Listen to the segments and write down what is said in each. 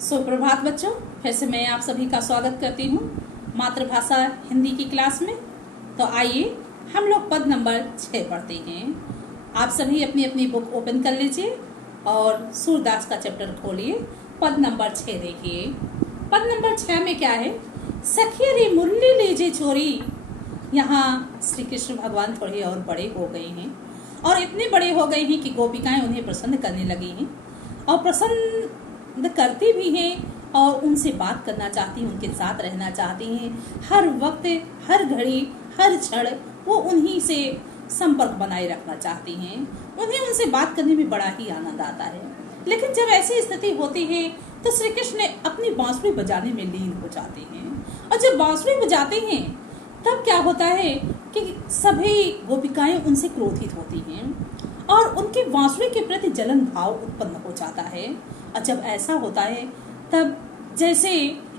सुप्रभात बच्चों, फिर से मैं आप सभी का स्वागत करती हूँ मातृभाषा हिंदी की क्लास में। तो आइए हम लोग पद नंबर 6 पढ़ते हैं। आप सभी अपनी अपनी बुक ओपन कर लीजिए और सूरदास का चैप्टर खोलिए। पद नंबर 6 देखिए। पद नंबर 6 में क्या है? सखी रे मुरली लीजिए चोरी। यहाँ श्री कृष्ण भगवान थोड़े और बड़े हो गए हैं और इतने बड़े हो गए हैं कि गोपिकाएं उन्हें प्रसन्न करने लगी हैं और प्रसन्न करती भी हैं और उनसे बात करना चाहती हैं, उनके साथ रहना चाहती हैं। हर वक्त, हर घड़ी, हर क्षण वो उन्हीं से संपर्क बनाए रखना चाहती हैं। उन्हें उनसे बात करने में बड़ा ही आनंद आता है। लेकिन जब ऐसी स्थिति होती है तो श्री कृष्ण अपनी बांसुरी बजाने में लीन हो जाते हैं और जब बांसुरी बजाते हैं तब क्या होता है कि सभी गोपिकाएं उनसे क्रोधित होती हैं और उनके बांसुरी के प्रति जलन भाव उत्पन्न हो जाता है। और जब ऐसा होता है तब जैसे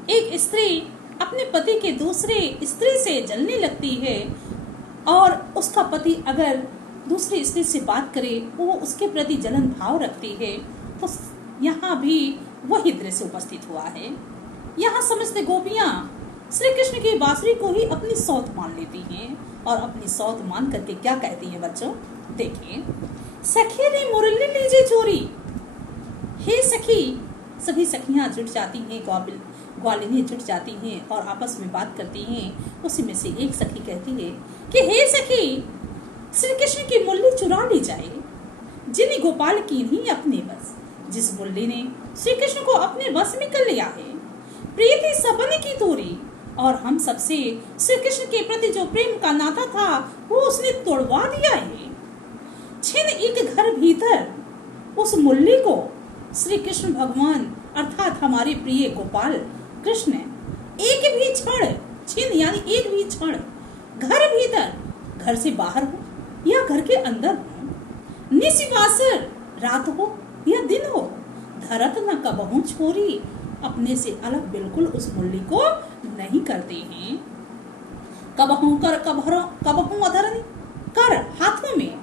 एक स्त्री अपने पति के दूसरे स्त्री से जलने लगती है और उसका पति अगर दूसरी स्त्री से बात करे वो उसके प्रति जलन भाव रखती है, तो यहाँ भी वही दृश्य उपस्थित हुआ है। यहाँ समस्त गोपियां श्री कृष्ण की बांसुरी को ही अपनी सौत मान लेती हैं और अपनी सौत मान करके क्या कहती हैं बच्चों? देखिए, सखी रे मुरली लीजिए चोरी। हे सखी, सभी सखियां जुट जाती हैं, ग्वालिनी जुट जाती हैं और आपस में बात करती हैं। उसी में से एक सखी कहती है कि हे सखी, श्री कृष्ण की मुरली चुरा ली जाए, जिन्हें गोपाल की नहीं अपने बस। जिस मुरली ने श्री कृष्ण को अपने वश में कर लिया है, प्रीति सबने की तोरी, और हम सबसे श्री कृष्ण के प्रति जो प्रेम का नाता था वो उसने तोड़वा दिया है। छिन एक घर भीतर उस मुरली को श्री कृष्ण भगवान अर्थात हमारे प्रिय गोपाल कृष्ण एक भी क्षण, छिन यानी एक भी क्षण, घर भीतर, घर से बाहर हो या घर के अंदर हो, निशिवासर रात हो या दिन हो, धरत न कबहू छोरी, अपने से अलग बिल्कुल उस मुरली को नहीं करते हैं। कबहू कर कबहू अधरनी कर, हाथों में,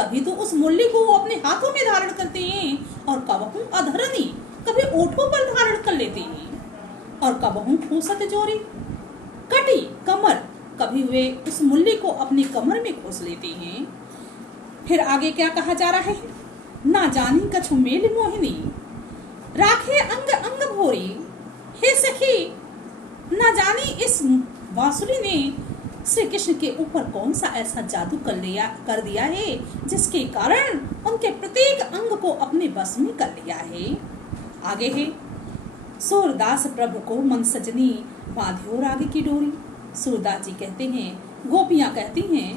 कभी तो उस मुरली को वो अपने हाथों में धारण करते हैं और कबहू अधरनी, कभी ओठों पर धारण कर लेते हैं, और कबहू खूसत जोरी, कटी कमर, कभी वे उस मुरली को अपनी कमर में खोस लेते हैं। फिर आगे क्या कहा जा रहा है? ना जानी कछु मेल मोहिनी, राखे अंग अंग भोरी। हे सखी, ना जानी इस बांसुरी ने श्री कृष्ण के ऊपर कौन सा ऐसा जादू कर दिया है जिसके कारण उनके प्रत्येक अंग को अपने बस में कर लिया है। आगे है, सूरदास प्रभु को मन सजनी, बांधियो राग की डोरी। सूरदास जी कहते हैं, गोपियां कहती हैं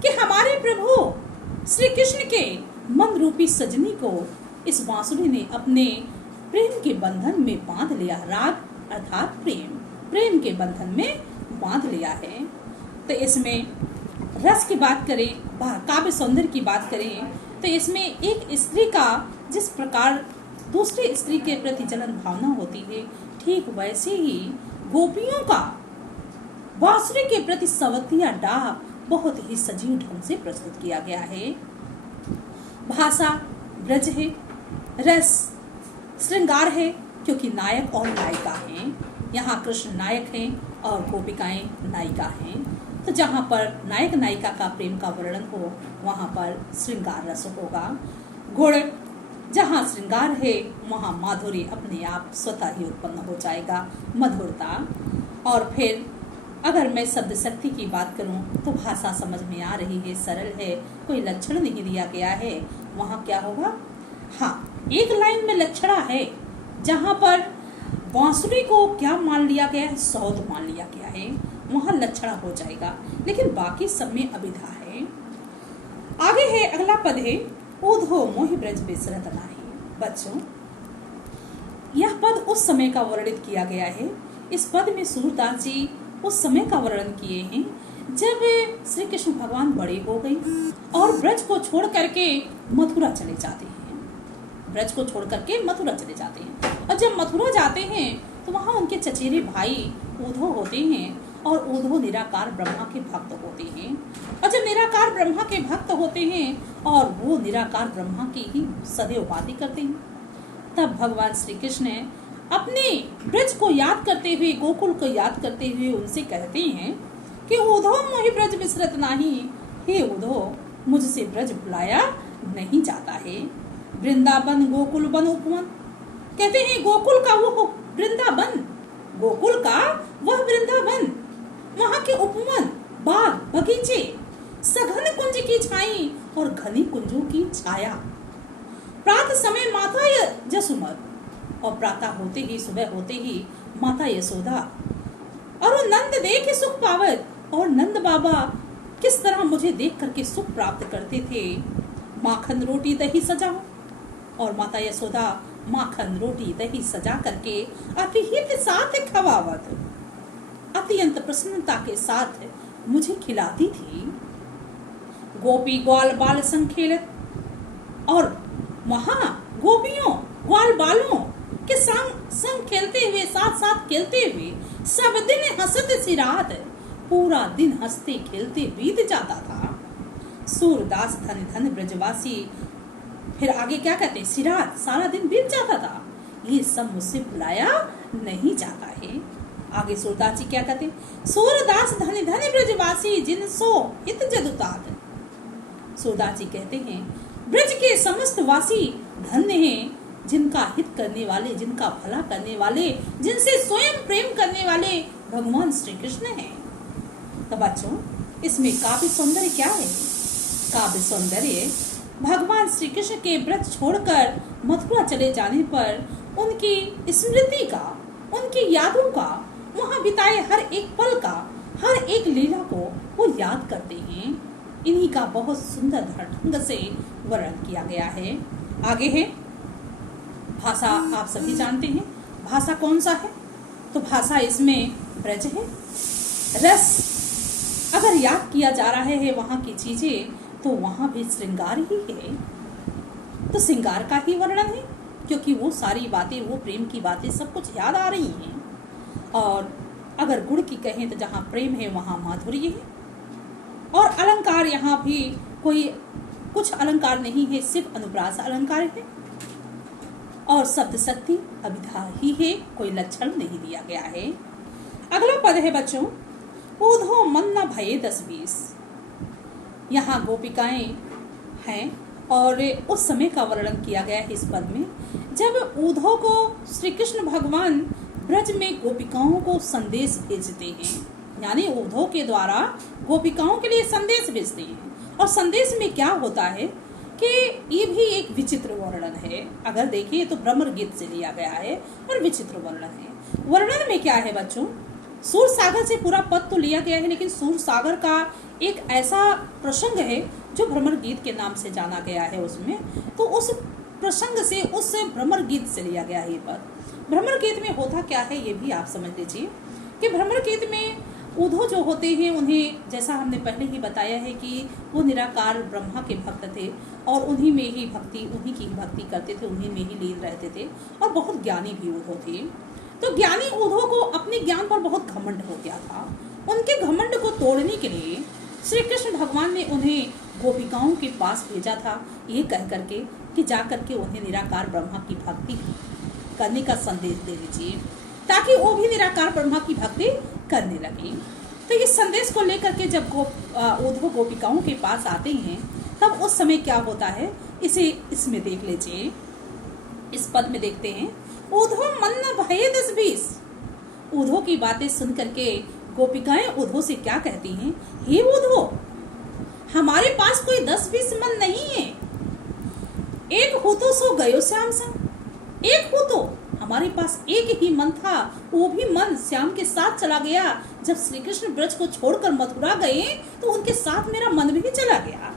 कि हमारे प्रभु श्री कृष्ण के मन रूपी सजनी को इस बांसुरी ने अपने प्रेम के बंधन में बांध लिया। राग अर्थात प्रेम, प्रेम के बंधन में बांध लिया है। तो इसमें रस की बात करें, काव्य सौंदर्य की बात करें, तो इसमें एक स्त्री का जिस प्रकार दूसरी स्त्री के प्रति जलन भावना होती है, ठीक वैसे ही गोपियों का बांसुरी के प्रति सवतिया डाह बहुत ही सजीव ढंग से प्रस्तुत किया गया है। भाषा ब्रज है, रस श्रृंगार है, क्योंकि नायक और नायिका हैं। यहाँ कृष्ण नायक हैं और गोपिकाएं नायिका हैं। तो जहाँ पर नायक नायिका का प्रेम का वर्णन हो वहाँ पर श्रृंगार रस होगा। गुण, जहाँ श्रृंगार है वहाँ माधुर्य अपने आप स्वतः ही उत्पन्न हो जाएगा, मधुरता। और फिर अगर मैं शब्द शक्ति की बात करूं तो भाषा समझ में आ रही है, सरल है, कोई लक्षण नहीं दिया गया है। वहाँ क्या होगा? हाँ, एक लाइन में लक्षणा है जहाँ पर बांसुरी को क्या मान लिया गया है? सौत मान लिया गया है, वहाँ लक्षणा हो जाएगा, लेकिन बाकी सब में अभिधा है। आगे है, अगला पद है, ऊधो मोहि ब्रज बिसरत नाहि। बच्चों, यह पद उस समय का वर्णित किया गया है। इस पद में सूरदास जी उस समय का वर्णन किए हैं जब श्री कृष्ण भगवान बड़े हो गए और ब्रज को छोड़ करके मथुरा चले जाते हैं। ब्रज को छोड़ करके मथुरा चले जाते हैं और जब मथुरा जाते हैं तो वहाँ उनके चचेरे भाई ऊधो होते हैं और ऊधो निराकार ब्रह्मा के भक्त होते हैं। और जब निराकार ब्रह्मा के भक्त होते हैं और वो निराकार ब्रह्मा की ही सदैव उपाधि करते हैं, तब भगवान श्री कृष्ण अपने ब्रज को याद करते हुए, गोकुल को याद करते हुए उनसे कहते हैं कि उधो मोहि ब्रज बिसरत नाही, हे उधो मुझसे ब्रज भुलाया नहीं जाता है। वृंदावन गोकुल बन उपवन, कहते हैं गोकुल का वो वृंदावन, गोकुल का वह वृंदावन, वहां के उपवन, बाग बगीचे, सघन कुंज की छाई और घनी कुंजों की छाया। प्रातः समय माता जसुमत, और प्रातः होते ही, सुबह होते ही माता यशोदा और वो नंद देख सुख पावत, और नंद बाबा किस तरह मुझे देख करके सुख प्राप्त करते थे। माखन रोटी दही सजा, और माता यशोदा माखन रोटी दही सजा करके अतिहित साथ खवावत, अत्यंत प्रसन्नता के साथ मुझे खिलाती थी। गोपी ग्वाल बाल संग खेलत, और वहां गोपियों ग्वाल बालों के संग खेलते हुए, साथ साथ खेलते हुए सब दिन हंसत सी रात, पूरा दिन हंसते खेलते बीत जाता था। सूरदास धन धन ब्रजवासी, फिर आगे क्या कहते, सिरात सारा दिन बीत जाता था, ये सब मुझसे भुलाया नहीं जाता है। आगे सूरदास जी क्या कहते, सूरदास धन धन ब्रजवासी जिन सो हित जदुतात। सूरदास जी कहते हैं ब्रज के समस्त वासी धन्य हैं, जिनका हित करने वाले, जिनका भला करने वाले, जिनसे स्वयं प्रेम करने वाले भगवान श्री कृष्ण हैं। तो बच्चों, इसमें काव्य सौंदर्य क्या है? काव्य सौंदर्य भगवान श्री कृष्ण के व्रत छोड़कर मथुरा चले जाने पर उनकी स्मृति का, उनकी यादों का, वहां बिताए हर एक पल का, हर एक लीला को वो याद करते हैं। इन्हीं का बहुत सुंदर ढंग से वर्णन किया गया है। आगे है भाषा, आप सभी जानते हैं भाषा कौन सा है, तो भाषा इसमें ब्रज है। रस अगर याद किया जा रहा है वहां की चीजें, तो वहां भी श्रृंगार ही है, तो श्रृंगार का ही वर्णन है, क्योंकि वो सारी बातें, वो प्रेम की बातें सब कुछ याद आ रही हैं। और अगर गुण की कहें तो जहाँ प्रेम है वहाँ माधुर्य है। और अलंकार यहाँ भी कोई कुछ अलंकार नहीं है, सिर्फ अनुप्रास अलंकार है। और शब्द शक्ति अभिधा ही है, कोई लक्षण नहीं दिया गया है। अगला पद है बच्चों, ऊधो मन न भये 10-20। यहाँ गोपिकाएं हैं और उस समय का वर्णन किया गया है इस पद में, जब ऊधो को श्री कृष्ण भगवान ब्रज में गोपिकाओं को संदेश भेजते हैं, यानी ऊधो के द्वारा गोपिकाओं के लिए संदेश भेजते हैं। और संदेश में क्या होता है कि ये भी एक विचित्र वर्णन है। अगर देखिए तो भ्रमर गीत से लिया गया है और विचित्र वर्णन है। वर्णन में क्या है बच्चों, सूर सागर से पूरा पद तो लिया गया है, लेकिन सूर सागर का एक ऐसा प्रसंग है जो भ्रमर गीत के नाम से जाना गया है उसमें, तो उस प्रसंग से, उस भ्रमर गीत से लिया गया है ये पद। भ्रमर गीत में होता क्या है ये भी आप समझ लीजिए कि भ्रमर गीत में ऊधो जो होते हैं, उन्हें जैसा हमने पहले ही बताया है कि वो निराकार ब्रह्मा के भक्त थे और उन्हीं में ही भक्ति, उन्हीं की भक्ति करते थे, उन्हीं में ही लीन रहते थे और बहुत ज्ञानी भी ऊधो थे। तो ज्ञानी ऊधो को अपने ज्ञान पर बहुत घमंड हो गया था। उनके घमंड को तोड़ने के लिए श्री कृष्ण भगवान ने उन्हें गोपिकाओं के पास भेजा था, ये कह करके कि जा करके उन्हें निराकार ब्रह्मा की भक्ति करने का संदेश दे दीजिए, ताकि वो भी निराकार ब्रह्मा की भक्ति करने लगे। तो इस संदेश को लेकर के जब ऊधो गोपिकाओं के पास आते हैं, तब उस समय क्या होता है इसे इसमें देख लीजिए। इस पद में देखते हैं, ऊधो मन न भये 10-20। ऊधो की बातें सुन करके गोपिकाएं ऊधो से क्या कहती हैं, हे ऊधो, हमारे पास कोई 10-20 मन नहीं है। एक हो तो सो गयो श्याम संग, एक हो तो हमारे पास एक ही मन था, वो भी मन श्याम के साथ चला गया। जब श्री कृष्ण ब्रज को छोड़कर मथुरा गए तो उनके साथ मेरा मन भी चला गया।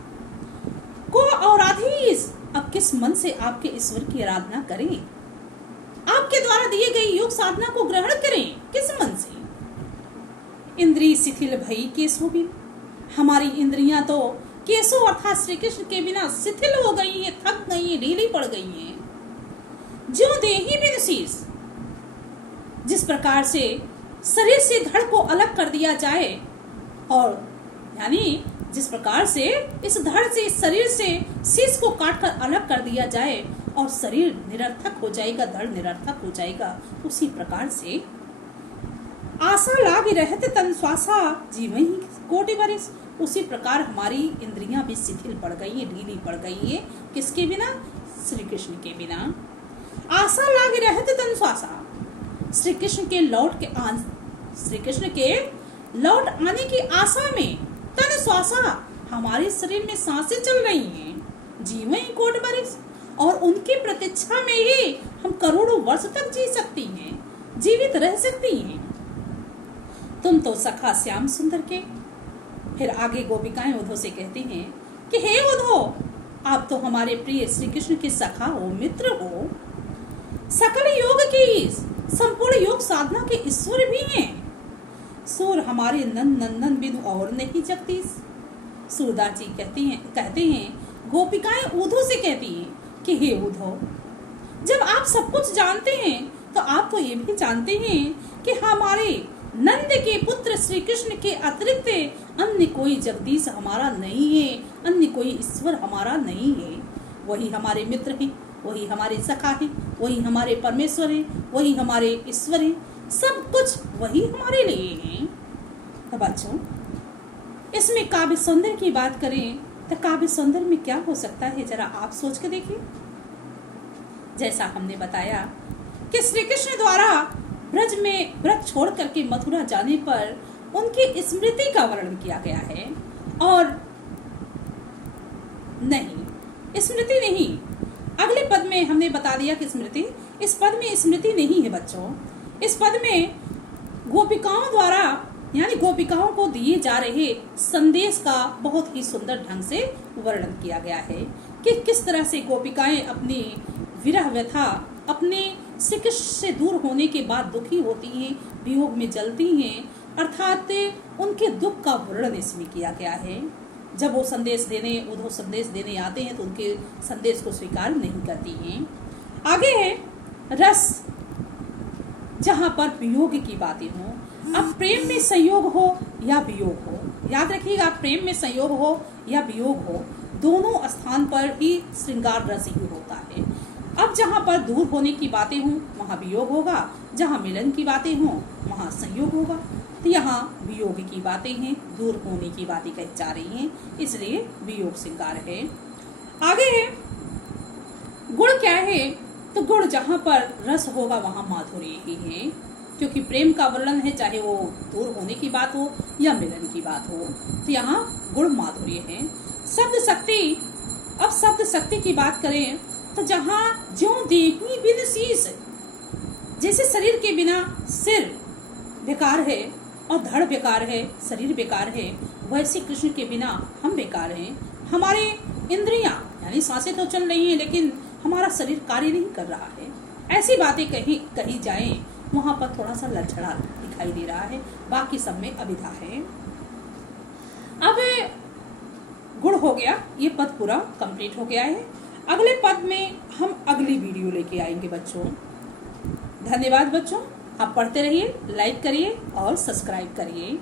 को औराधीश, अब किस मन से आपके ईश्वर की आराधना करें, आपके द्वारा दिए गए योग साधना को ग्रहण करें, किस मन से। इंद्रिय शिथिल भई केशव बिन, हमारी इंद्रियां तो केशव अर्थात श्री कृष्ण के बिना शिथिल हो गई हैं, थक गई हैं, ढीली पड़ गई हैं। जो देही बिन शीश, जिस प्रकार से शरीर से धड़ को अलग कर दिया जाए, और यानी जिस प्रकार से इस धड़ से, इस शरीर से शीश को काटकर अलग कर दिया जाए, और शरीर निरर्थक हो जाएगा, धड़ निरर्थक हो जाएगा। उसी प्रकार से आशा लागी रहते तन श्वासा जीवन ही कोटि बरिस। उसी प्रकार हमारी इंद्रियां भी शिथिल पड़ गई है, ढीली पड़ गई है। किसके बिना? श्री कृष्ण के बिना। आशा लागी रहते तन श्वासा, श्री कृष्ण के लौट आने की आशा में तन श्वासा, हमारे शरीर में सांसें चल रही हैं। जीवन ही कोटि बरिस, और उनकी प्रतीक्षा में ही हम करोड़ों वर्ष तक जी सकती हैं, जीवित रह सकती हैं। तुम तो सखा श्याम सुंदर के। फिर आगे गोपिकाएं उद्धव से कहती हैं कि हे उद्धव, आप तो हमारे प्रिय श्री कृष्ण के सखा हो, मित्र हो, सकल योग की संपूर्ण योग साधना के ईश्वर भी हैं। सूर हमारे नंदन बिनु और नहीं जगदीश। सूरदास जी कहते हैं गोपिकाएं उद्धव से कहती हैं कि हे उद्धव, जब आप सब कुछ जानते हैं तो आप तो ये भी जानते हैं कि हमारे नंद के पुत्र श्री कृष्ण के अतिरिक्त अन्य कोई जगदीश हमारा नहीं है, अन्य कोई ईश्वर हमारा नहीं है। वही हमारे मित्र हैं, वही हमारे सखा हैं, वही हमारे परमेश्वर हैं, वही हमारे ईश्वर हैं। सब कुछ वही हमारे लिए हैं। तो बच्चों, इसमें काव्य सौंदर्य की बात करें तो काव्य सौंदर्य में क्या हो सकता है, जरा आप सोच के देखिए। जैसा हमने बताया कि श्री कृष्ण द्वारा ब्रज में ब्रज छोड़ करके मथुरा जाने पर उनकी स्मृति का वर्णन किया गया है। और नहीं, स्मृति नहीं, अगले पद में हमने बता दिया कि स्मृति, इस पद में स्मृति नहीं है बच्चों। इस पद में गोपिकाओं द्वारा यानी गोपिकाओं को दिए जा रहे संदेश का बहुत ही सुंदर ढंग से वर्णन किया गया है कि किस तरह से गोपिकाएं अपनी विरह व्यथा, अपने श्री कृष्ण से दूर होने के बाद दुखी होती हैं, वियोग में जलती हैं, अर्थात उनके दुख का वर्णन इसमें किया गया है। जब वो उद्धव संदेश देने आते हैं तो उनके संदेश को स्वीकार नहीं करती हैं। आगे है रस, जहाँ पर वियोग की बातें हों। अब प्रेम में संयोग हो या वियोग हो, याद रखिएगा, प्रेम में संयोग हो या वियोग हो, दोनों स्थान पर ही श्रृंगार रस ही होता है। अब जहाँ पर दूर होने की बातें हों वहाँ वियोग होगा, जहाँ मिलन की बातें हों वहाँ संयोग होगा। तो यहाँ वियोग की बातें हैं, दूर होने की बातें कही जा रही हैं, इसलिए वियोग श्रृंगार है। आगे है गुण। क्या है? तो गुण, जहाँ पर रस होगा वहाँ माधुर्य ही है, क्योंकि प्रेम का वर्णन है, चाहे वो दूर होने की बात हो या मिलन की बात हो। तो यहाँ गुण माधुर्य है। शब्द शक्ति, अब शब्द शक्ति की बात करें तो जहाँ ज्यों देही बिन शीश, जैसे शरीर के बिना सिर बेकार है और धड़ बेकार है, शरीर बेकार है, वैसे कृष्ण के बिना हम बेकार हैं। हमारे इंद्रियां यानी सांसें तो चल रही हैं लेकिन हमारा शरीर कार्य नहीं कर रहा है। ऐसी बातें कही जाएं, वहां पर थोड़ा सा लड़झड़ा दिखाई दे रहा है, बाकी सब में अभिधा है। अब गुण हो गया, ये पद पूरा कंप्लीट हो गया है। अगले पद में हम अगली वीडियो लेके आएंगे बच्चों। धन्यवाद बच्चों, आप पढ़ते रहिए, लाइक करिए और सब्सक्राइब करिए।